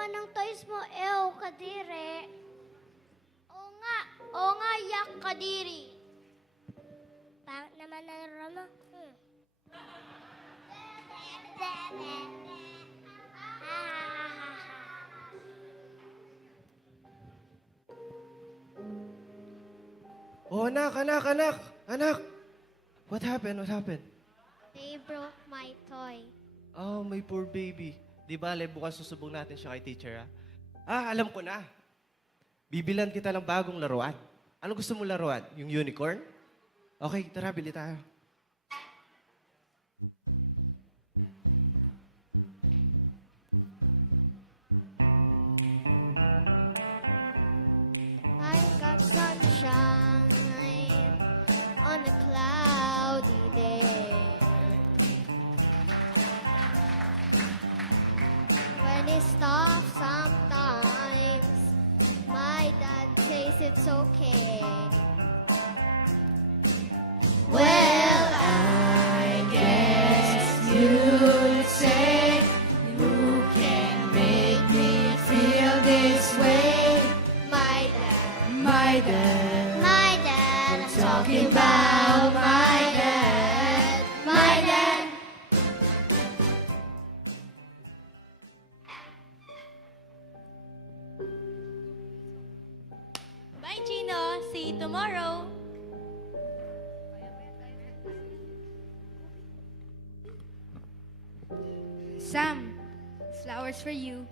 naman ng toys mo, ew, kadiri. Oo nga, yak, kadiri. Pangit naman na Rama. Oh, anak! What happened? They broke my toy. Oh, my poor baby. Di bale, bukas susubong natin siya kay teacher, ha? Alam ko na. Bibilan kita ng bagong laruan. Ano gusto mo laruan? Yung unicorn? Okay, tara, bili tayo. I got sunshine on a cloudy day. When it stops sometimes, my dad says it's okay. Well, I guess you'd say, who can make me feel this way? My dad, I'm talking about my dad. Bye, Chino. See you tomorrow. Sam, flowers for you.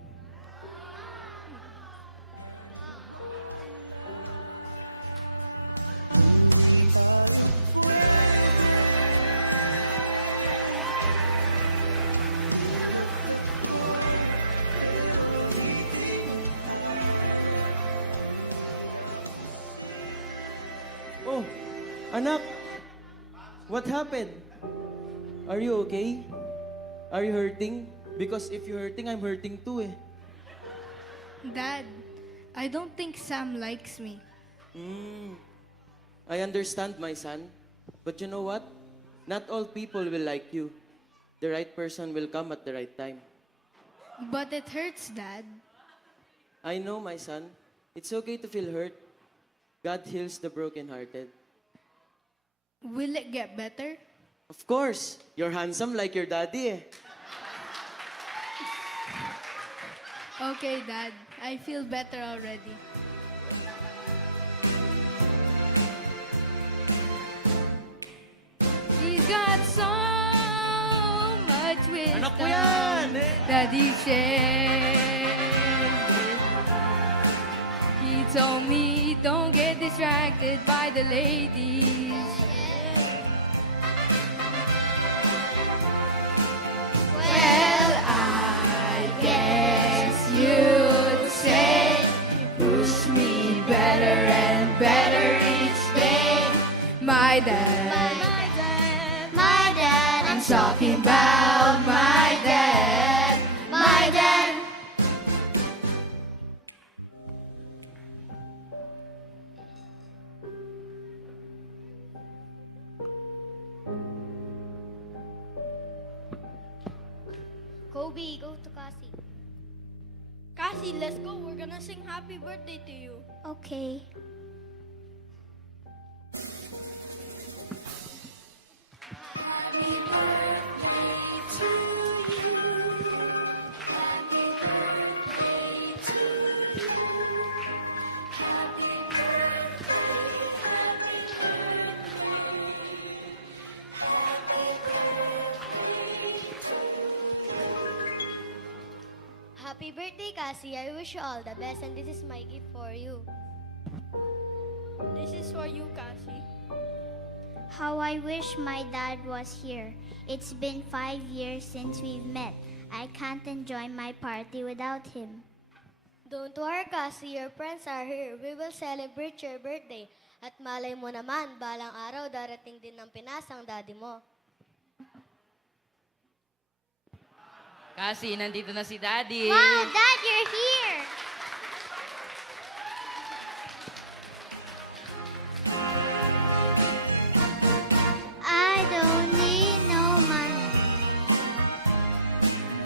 Oh, anak! What happened? Are you okay? Are you hurting? Because if you're hurting, I'm hurting too eh. Dad, I don't think Sam likes me. I understand, my son. But you know what? Not all people will like you. The right person will come at the right time. But it hurts, Dad. I know, my son. It's okay to feel hurt. God heals the brokenhearted. Will it get better? Of course, you're handsome like your daddy eh. Okay, Dad. I feel better already. He's got so much wisdom Anak ko yan! that he shares with me. He told me don't get distracted by the ladies. Well, I guess you'd say Push me better and better each day. My dad, I'm talking about my dad. Kobe, go to Cassie. Cassie, let's go. We're gonna sing happy birthday to you. Okay. Happy birthday, Cassie. I wish you all the best, and this is my gift for you. This is for you, Cassie. How I wish my dad was here. It's been 5 years since we've met. I can't enjoy my party without him. Don't worry, Cassie. Your friends are here. We will celebrate your birthday. At malay mo naman, balang araw darating din ng Pinas ang daddy mo. Kasi nandito na si Daddy. Wow, Dad, you're here! I don't need no money,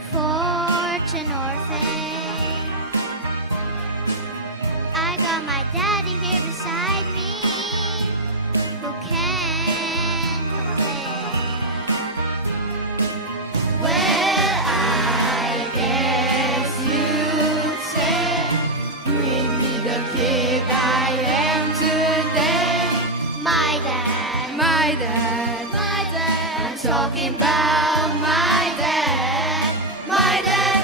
fortune or fame. my dad. My dad. I'm talking about my dad. My dad.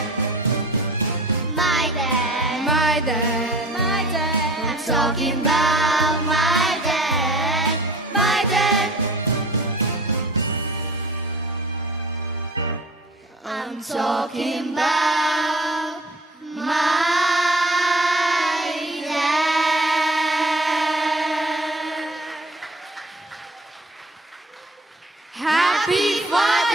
My dad. My dad. My dad. I'm talking about my dad. My dad. I'm talking about my dad. Happy Father's